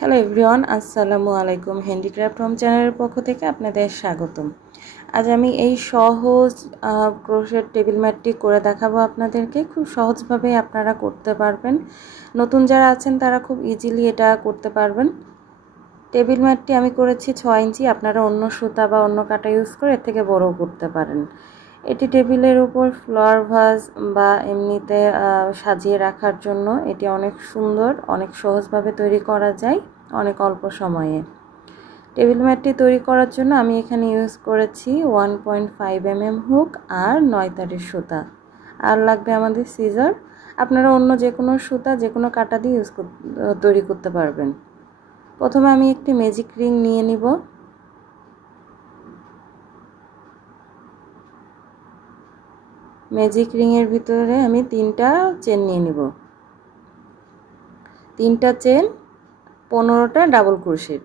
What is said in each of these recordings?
Hello everyone, আসসালামু আলাইকুম। Handicraft home চ্যানেলের পক্ষ থেকে আপনাদের স্বাগতম। আজ আমি এই সহজ ক্রোশেট টেবিল ম্যাটটি করে দেখাবো আপনাদেরকে। খুব সহজভাবে আপনারা করতে পারবেন। নতুন যারা আছেন তারা খুব ইজিলি এটা করতে পারবেন। টেবিল ম্যাটটি আমি করেছি 6 ইঞ্চি। আপনারা অন্য সুতা বা অন্য কাটা ইউজ করে এর থেকে বড়ও করতে পারেন। এটি টেবিলের উপর ফ্লাওয়ার ভাজ বা এমনিতে সাজিয়ে রাখার জন্য এটি অনেক সুন্দর, অনেক সহজভাবে তৈরি করা যায় অনেক অল্প সময়ে। টেবিল ম্যাটটি তৈরি করার জন্য আমি এখানে ইউজ করেছি 1.5 mm হুক আর 9 তারের সুতা, আর লাগবে আমাদের সিজার। আপনারা অন্য যে কোনো সুতা, যে কোনো কাটা দিয়ে তৈরি করতে পারবেন। প্রথমে আমি একটি ম্যাজিক রিং নিয়ে নিব। ম্যাজিক রিংয়ের ভিতরে আমি 3টা চেন নিয়ে নিব। 3টা চেন, 15টা ডাবল ক্রোশেট।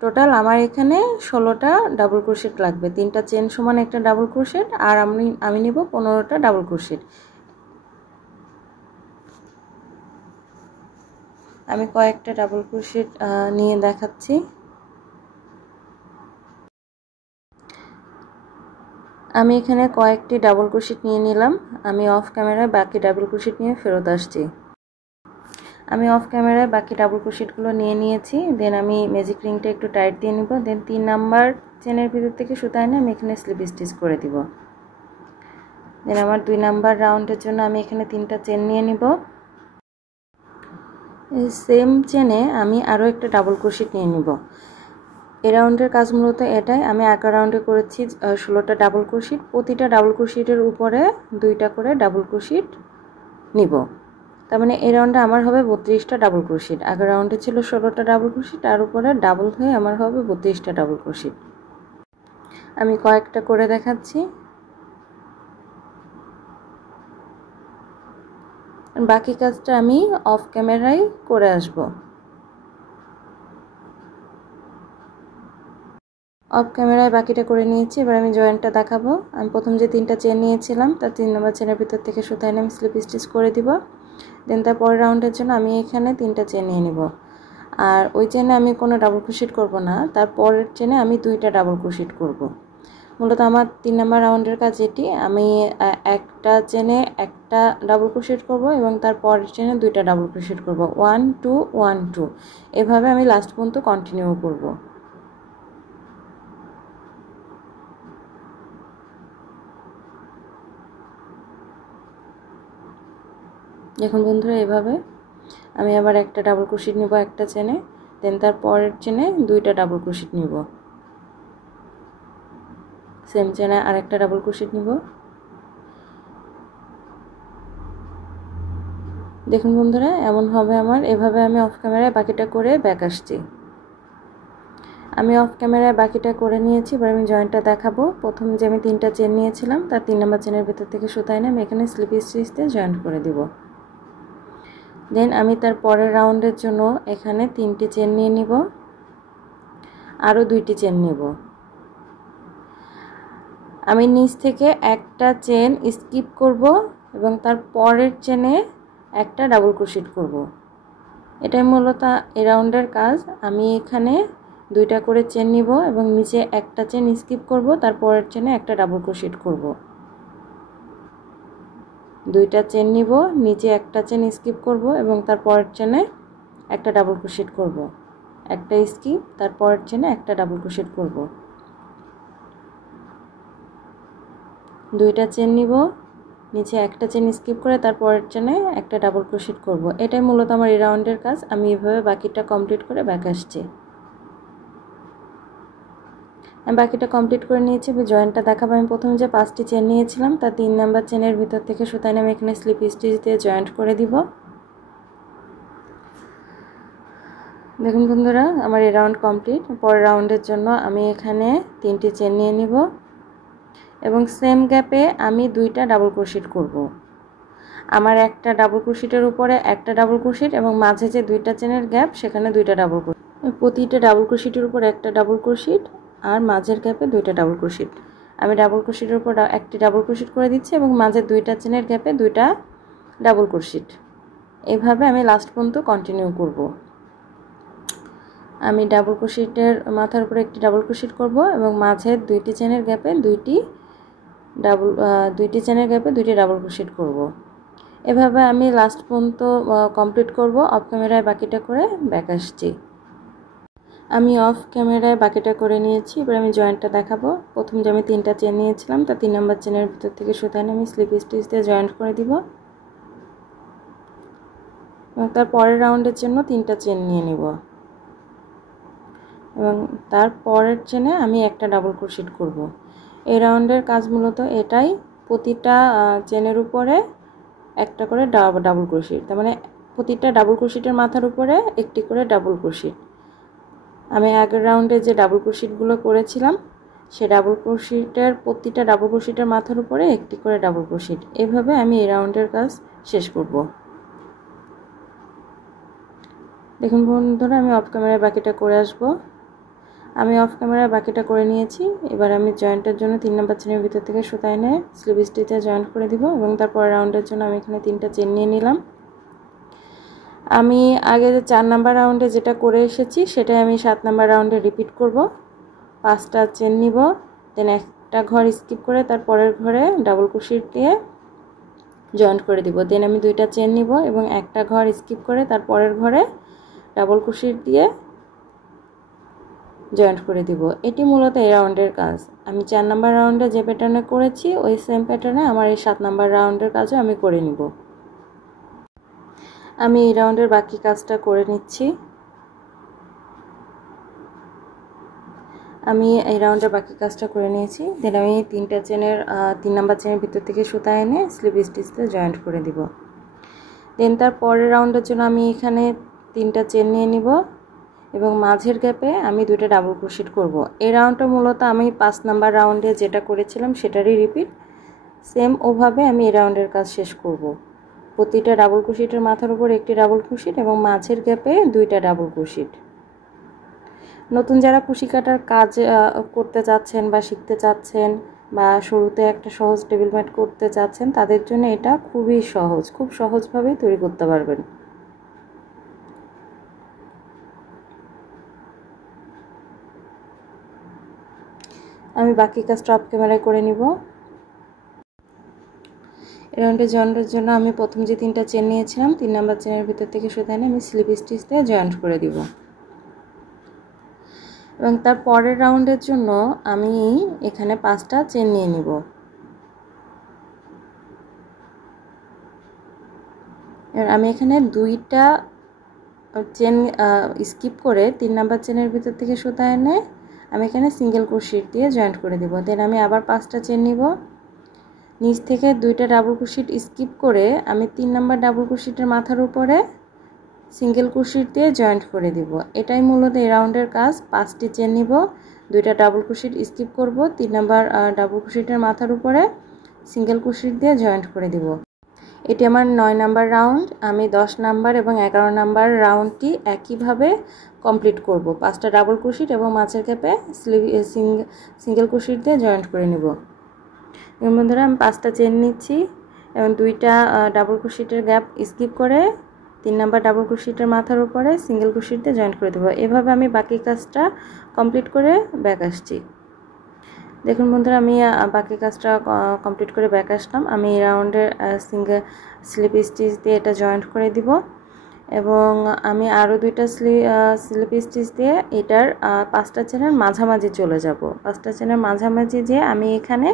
টোটাল আমার এখানে 16টা ডাবল ক্রোশেট লাগবে। 3টা চেন সমান একটা ডাবল ক্রোশেট, আর আমি নিব 15টা ডাবল ক্রোশেট। আমি কয়েকটা ডাবল ক্রোশেট নিয়ে দেখাচ্ছি। আমি এখানে কয়েকটি ডাবল ক্রোশেট নিয়ে নিলাম। আমি অফ ক্যামেরায় বাকি ডাবল ক্রোশেট নিয়ে ফেরত আসছি। আমি অফ ক্যামেরায় বাকি ডাবল ক্রোশেটগুলো নিয়ে নিয়েছি। দেন আমি ম্যাজিক রিংটা একটু টাইট দিয়ে নিব। দেন 3 নাম্বার চেনের ভিতর থেকে সুতা এনে আমি এখানে স্লিপ স্টিচ করে দিব। দেন আমার 2 নাম্বার রাউন্ডের জন্য আমি এখানে 3টা চেন নিয়ে নিব। এই সেম চেনে আমি আরও একটা ডাবল ক্রোশেট নিয়ে নিব। এই রাউন্ডের কাজ মূলত এটাই। আমি আগের রাউন্ডে করেছি 16টা ডাবল ক্রোশেট। প্রতিটা ডাবল ক্রোশেটের উপরে 2টা করে ডাবল ক্রোশেট নিব। তার মানে এই রাউন্ডে আমার হবে 32টা ডাবল ক্রোশেট। আগের রাউন্ডে ছিল 16টা ডাবল ক্রোশেট, তার উপরে ডাবল হয়ে আমার হবে 32টা ডাবল ক্রোশেট। আমি কয়েকটা করে দেখাচ্ছি। বাকি কাজটা আমি অফ ক্যামেরায় করে আসব। অফ ক্যামেরায় বাকিটা করে নিয়েছি। এবার আমি জয়েন্টটা দেখাবো। আমি প্রথম যে 3টা চেন নিয়েছিলাম তার 3 নম্বর চেনের ভিতর থেকে সুতা এনে আমি স্লিপ স্টিচ করে দিব। দেন তার পরের রাউন্ডের জন্য আমি এখানে 3টা চেন নিয়ে নিব। আর ওই চেনে আমি কোনো ডাবল ক্রোশেট করব না, তার পরের চেনে আমি 2টা ডাবল ক্রোশেট করব। মূলত আমার 3 নম্বর রাউন্ডের কাজ এটি। আমি একটা চেনে একটা ডাবল ক্রোশেট করব এবং তার পরের চেনে 2টা ডাবল ক্রোশেট করব। 1 2 1 2 এভাবে আমি লাস্ট পর্যন্ত কন্টিনিউ করব। দেখুন বন্ধুরা, এভাবে আমি আবার একটা ডাবল ক্রোশেট নিব একটা চেনে। দেন তার পরের চেনে 2টা ডাবল ক্রোশেট নিব। সেম চেনে আরেকটা ডাবল ক্রোশেট নিব। দেখুন বন্ধুরা, এমন হবে আমার। এভাবে আমি অফ ক্যামেরায় বাকিটা করে ব্যাক আসছি। আমি অফ ক্যামেরায় বাকিটা করে নিয়েছি। এবার আমি জয়েন্টটা দেখাবো। প্রথম যে আমি 3টা চেন নিয়েছিলাম তার 3 নম্বর চেনের ভিতর থেকে সুতা এনে আমি এখানে স্লিপ স্টিচ দিয়ে জয়েন্ট করে দিব। দেন আমি তার পরের রাউন্ডের জন্য এখানে 3টি চেন নিয়ে নিব, আরও 2টি চেন নেব। আমি নিচ থেকে একটা চেন স্কিপ করব এবং তার পরের চেনে একটা ডাবল ক্রোশেট করব। এটাই মূলত এই রাউন্ডের কাজ। আমি এখানে 2টা করে চেন নিব এবং নিচে একটা চেন স্কিপ করব, তার পরের চেনে একটা ডাবল ক্রোশেট করব। 2টা চেন নিব, নিচে একটা চেন স্কিপ করব এবং তার পরের চেনে একটা ডাবল ক্রোশেট করব। একটা স্কিপ, তার পরের চেনে একটা ডাবল ক্রোশেট করব। 2টা চেন নিব, নিচে একটা চেন স্কিপ করে তার পরের চেনে একটা ডাবল ক্রোশেট করব। এটাই মূলত আমার এই রাউন্ডের কাজ। আমি এভাবে বাকিটা কমপ্লিট করে ব্যাক আসছি। আমি বাকিটা কমপ্লিট করে নিয়েছি। জয়েন্টটা দেখাবো। আমি প্রথমে যে 5টি চেন নিয়েছিলাম তার 3 নাম্বার চেনের ভিতর থেকে সুতা এনে আমি এখানে স্লিপ স্টিচ দিয়ে জয়েন্ট করে দিব। দেখুন বন্ধুরা, আমার এই রাউন্ড কমপ্লিট। পরের রাউন্ডের জন্য আমি এখানে 3টি চেন নিয়ে নিব এবং সেম গ্যাপে আমি 2টা ডাবল ক্রোশেট করব। আমার একটা ডাবল ক্রোশেটের উপরে একটা ডাবল ক্রোশেট এবং মাঝে যে 2টা চেনের গ্যাপ সেখানে 2টা ডাবল ক্রোশেট। প্রতিটা ডাবল ক্রোশেটের উপর একটা ডাবল ক্রোশেট আর মাঝের গ্যাপে 2টা ডাবল ক্রোশেট। আমি ডাবল ক্রোশেটের উপর একটি ডাবল ক্রোশেট করে দিচ্ছি এবং মাঝের 2টা চেনের গ্যাপে 2টা ডাবল ক্রোশেট। এইভাবে আমি লাস্ট পর্যন্ত কন্টিনিউ করব। আমি ডাবল ক্রোশেটের মাথার উপরে একটি ডাবল ক্রোশেট করব এবং মাঝের দুইটি চেনের গ্যাপে দুইটি চেনের গ্যাপে দুইটি ডাবল ক্রোশেট করব। এভাবে আমি লাস্ট পর্যন্ত কমপ্লিট করব। অফ ক্যামেরায় বাকিটা করে ব্যাক আসছি। আমি অফ ক্যামেরায় বাকিটা করে নিয়েছি। এবার আমি জয়েন্টটা দেখাবো। প্রথম যে আমি 3টা চেন নিয়েছিলাম তার 3 নাম্বার চেনের ভিতর থেকে সুতা এনে আমি স্লিপ স্টিচ দিয়ে জয়েন্ট করে দিব এবং তার পরের রাউন্ডের জন্য 3টা চেন নিয়ে নিব এবং তার পরের চেনে আমি একটা ডাবল ক্রোশেট করব। এই রাউন্ডের কাজ মূলত এটাই, প্রতিটা চেনের উপরে একটা করে ডাবল ক্রোশেট, তার মানে প্রতিটা ডাবল ক্রোশেটের মাথার উপরে একটি করে ডাবল ক্রোশেট। আমি আগের রাউন্ডে যে ডাবল ক্রোশেটগুলো করেছিলাম সেই ডাবল ক্রোশেটের প্রতিটা ডাবল ক্রোশেটের মাথার উপরে একটি করে ডাবল ক্রোশেট। এভাবে আমি এই রাউন্ডের কাজ শেষ করব। দেখুন বন্ধুরা, আমি অফ ক্যামেরায় বাকিটা করে আসব। আমি অফ ক্যামেরায় বাকিটা করে নিয়েছি। এবার আমি জয়েন্টের জন্য 3 নাম্বার চেনের ভিতর থেকে সুতা এনে স্লিপ স্টিচে জয়েন্ট করে দিব এবং তারপর রাউন্ডের জন্য আমি এখানে 3টা চেন নিয়ে নিলাম। আমি আগে যে 4 নাম্বার রাউন্ডে যেটা করে এসেছি সেটাই আমি 7 নাম্বার রাউন্ডে রিপিট করব। 5টা চেন নিব, দেন একটা ঘর স্কিপ করে তার পরের ঘরে ডাবল ক্রোশেট দিয়ে জয়েন্ট করে দিব। দেন আমি 2টা চেন নিব এবং একটা ঘর স্কিপ করে তার পরের ঘরে ডাবল ক্রোশেট দিয়ে জয়েন্ট করে দিব। এটি মূলত এই রাউন্ডের কাজ। আমি 4 নাম্বার রাউন্ডে যে প্যাটার্নে করেছি ওই সেম প্যাটার্নে আমার এই 7 নাম্বার রাউন্ডের কাজও আমি করে নিব। আমি এই রাউন্ডের বাকি কাজটা করে নিচ্ছি। আমি এই রাউন্ডের বাকি কাজটা করে নিয়েছি। দেন আমি 3টা চেনের 3 নাম্বার চেনের ভিতর থেকে সুতা এনে স্লিপ স্টিচে জয়েন্ট করে দিব। দেন তার পরের রাউন্ডের জন্য আমি এখানে 3টা চেন নিয়ে নিব এবং মাঝের গ্যাপে আমি 2টা ডাবল ক্রোশেট করব। এই রাউন্ডটা মূলত আমি 5 নাম্বার রাউন্ডে যেটা করেছিলাম সেটারই রিপিট। সেম ওভাবে আমি এই রাউন্ডের কাজ শেষ করব। প্রতিটা ডাবল ক্রোশেটের মাথার উপর একটি ডাবল ক্রোশেট এবং মাঝের গ্যাপে 2টা ডাবল ক্রোশেট। নতুন যারা কুশি কাটার কাজ করতে চাচ্ছেন বা শিখতে চাচ্ছেন বা শুরুতে একটা সহজ টেবিল ম্যাট করতে চাচ্ছেন তাদের জন্য এটা খুবই সহজ, খুব সহজভাবেই তৈরি করতে পারবেন। আমি বাকি কাজটা অফ ক্যামেরায় করে নিব। রাউন্ডে জয়েন্টের জন্য আমি প্রথম যে 3টা চেন নিয়েছিলাম 3 নাম্বার চেনের ভিতর থেকে সুতা এনে আমি স্লিপ স্টিচ দিয়ে জয়েন্ট করে দিব এবং তার পরের রাউন্ডের জন্য আমি এখানে 5টা চেন নিয়ে নিব। এবার আমি এখানে 2টা চেন স্কিপ করে 3 নাম্বার চেনের ভিতর থেকে সুতা এনে আমি এখানে সিঙ্গেল ক্রোশেট দিয়ে জয়েন্ট করে দেব। দেন আমি আবার 5টা চেন নিব, নিচ থেকে 2টা ডাবল ক্রোশেট স্কিপ করে আমি 3 নাম্বার ডাবল ক্রোশেটের মাথার উপরে সিঙ্গেল ক্রোশেট দিয়ে জয়েন্ট করে দিব। এটাই মূলত এই রাউন্ডের কাজ। 5টি চেন নিব, 2টা ডাবল ক্রোশেট স্কিপ করব, 3 নাম্বার ডাবল ক্রোশেটের মাথার উপরে সিঙ্গেল ক্রোশেট দিয়ে জয়েন্ট করে দিব। এটি আমার 9 নাম্বার রাউন্ড। আমি 10 নাম্বার এবং 11 নাম্বার রাউন্ডটি একইভাবে কমপ্লিট করব। 5টা ডাবল ক্রোশেট এবং মাঝের গ্যাপে সিঙ্গেল ক্রোশেট দিয়ে জয়েন্ট করে নেব। এবং বন্ধুরা আমি 5টা চেন নিচ্ছি এবং 2টা ডাবল ক্রোশেটের গ্যাপ স্কিপ করে 3 নাম্বার ডাবল ক্রোশেটের মাথার উপরে সিঙ্গেল ক্রোশেট দিয়ে জয়েন্ট করে দেব। এভাবে আমি বাকি কাজটা কমপ্লিট করে ব্যাক আসছি। দেখুন বন্ধুরা, আমি বাকি কাজটা কমপ্লিট করে ব্যাক আসলাম। আমি এই রাউন্ডের স্লিপ স্টিচ দিয়ে এটা জয়েন্ট করে দিব এবং আমি আরও 2টা স্লিপ স্টিচ দিয়ে এটার 5টা চেনের মাঝামাঝি চলে যাব। 5টা চেনের মাঝামাঝি যেয়ে আমি এখানে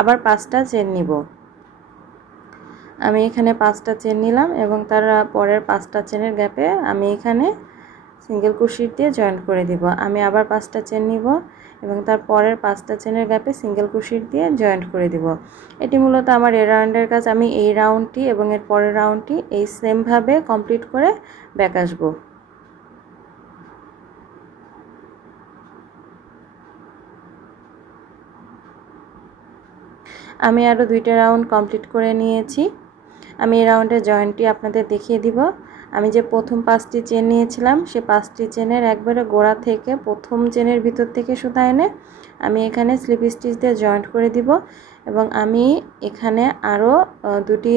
আবার 5টা চেন নিব। আমি এখানে 5টা চেন নিলাম এবং তার পরের 5টা চেনের গ্যাপে আমি এখানে সিঙ্গেল ক্রোশেট দিয়ে জয়েন্ট করে দিব। আমি আবার 5টা চেন নিব এবং তার পরের 5টা চেনের গ্যাপে সিঙ্গেল ক্রোশেট দিয়ে জয়েন্ট করে দিব। এটি মূলত আমার এই রাউন্ডের কাজ। আমি এই রাউন্ডটি এবং এর পরের রাউন্ডটি এই সেমভাবে কমপ্লিট করে ব্যাক আসবো। আমি আরও 2টা রাউন্ড কমপ্লিট করে নিয়েছি। আমি এই রাউন্ডের জয়েন্টটি আপনাদের দেখিয়ে দিব। আমি যে প্রথম 5টি চেন নিয়েছিলাম সে 5টি চেনের একবারে গোড়া থেকে প্রথম চেনের ভিতর থেকে সুতা এনে আমি এখানে স্লিপ স্টিচ দিয়ে জয়েন্ট করে দিব এবং আমি এখানে আরও 2টি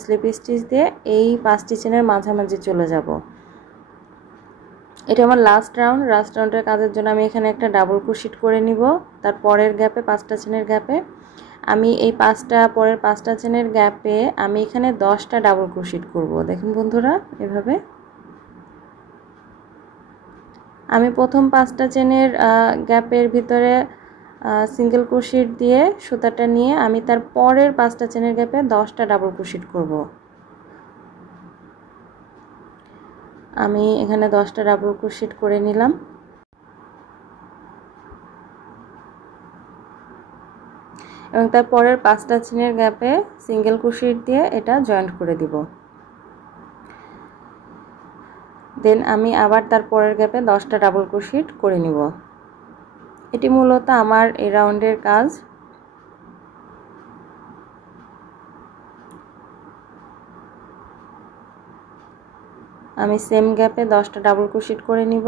স্লিপ স্টিচ দিয়ে এই 5টি চেনের মাঝামাঝি চলে যাব। এটা আমার লাস্ট রাউন্ডের কাজের জন্য আমি এখানে একটা ডাবল ক্রোশেট করে নিব। তার পরের গ্যাপে 5টা চেনের গ্যাপে আমি এই পরের 5টা চেনের গ্যাপে আমি এখানে 10টা ডাবল ক্রোশেট করব। দেখুন বন্ধুরা, এভাবে আমি প্রথম 5টা চেনের গ্যাপের ভিতরে সিঙ্গেল ক্রোশেট দিয়ে সুতাটা নিয়ে আমি তার পরের 5টা চেনের গ্যাপে 10টা ডাবল ক্রোশেট করব। আমি এখানে 10টা ডাবল ক্রোশেট করে নিলাম। এবং তার পরের 5টা চেনের গ্যাপে সিঙ্গেল ক্রোশেট দিয়ে এটা জয়েন্ট করে দিব। দেন আমি আবার তার পরের গ্যাপে 10টা ডাবল ক্রোশেট করে নিব। এটি মূলত আমার এই রাউন্ডের কাজ। আমি সেম গ্যাপে 10টা ডাবল ক্রোশেট করে নিব।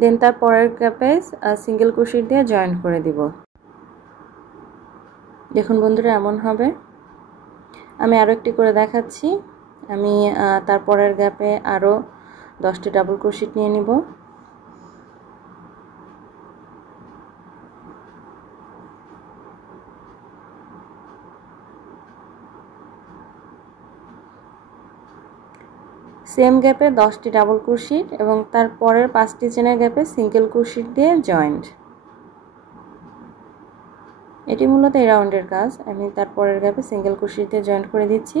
দেন তার পরের গ্যাপে সিঙ্গেল ক্রোশেট দিয়ে জয়েন্ট করে দিব। দেখুন বন্ধুরা, এমন হবে। আমি আরও একটি করে দেখাচ্ছি। আমি তার পরের গ্যাপে আরও 10টি ডাবল ক্রোশেট নিয়ে নিব। সেম গ্যাপে 10টি ডাবল ক্রোশেট এবং তার পরের 5টি চেনের গ্যাপে সিঙ্গেল ক্রোশেট দিয়ে জয়েন্ট। এটি মূলত এই রাউন্ডের কাজ। আমি তার পরের গ্যাপে সিঙ্গেল ক্রোশেট দিয়ে জয়েন্ট করে দিচ্ছি।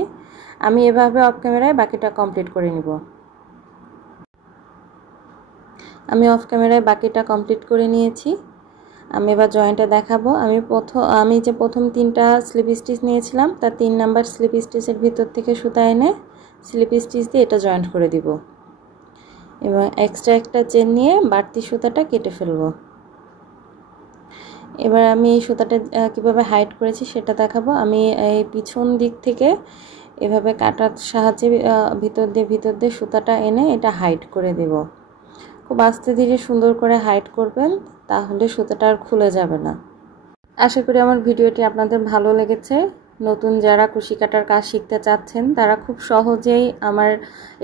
আমি এভাবে অফ ক্যামেরায় বাকিটা কমপ্লিট করে নিব। আমি অফ ক্যামেরায় বাকিটা কমপ্লিট করে নিয়েছি। আমি এবার জয়েন্টে দেখাবো। আমি যে প্রথম 3টা স্লিপ স্টিচ নিয়েছিলাম তার 3 নাম্বার স্লিপ স্টিচের ভিতর থেকে সুতা এনে স্লিপ স্টিচ দিয়ে এটা জয়েন্ট করে দিব এবং এক্সট্রা একটা চেন নিয়ে বাড়তি সুতাটা কেটে ফেলবো। এবার আমি এই সুতাটা কিভাবে হাইড করেছি সেটা দেখাবো। আমি এই পিছন দিক থেকে এভাবে কাটার সাহায্যে ভিতর দিয়ে সুতাটা এনে এটা হাইড করে দেব। খুব আস্তে ধীরে সুন্দর করে হাইড করবেন, তাহলে সুতাটা আর খুলে যাবে না। আশা করি আমার ভিডিওটি আপনাদের ভালো লেগেছে। নতুন যারা কুশি কাটার কাজ শিখতে চাচ্ছেন তারা খুব সহজেই আমার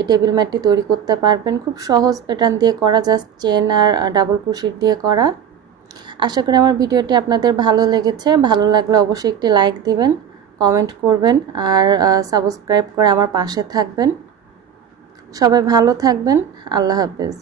এই টেবিল ম্যাটটি তৈরি করতে পারবেন। খুব সহজ প্যাটার্ন দিয়ে করা, জাস্ট চেন আর ডাবল ক্রোশেট দিয়ে করা। আশা করি আমার ভিডিওটি আপনাদের ভালো লেগেছে। ভালো লাগলে অবশ্যই একটি লাইক দিবেন, কমেন্ট করবেন আর সাবস্ক্রাইব করে আমার পাশে থাকবেন। সবাই ভালো থাকবেন। আল্লাহ হাফেজ।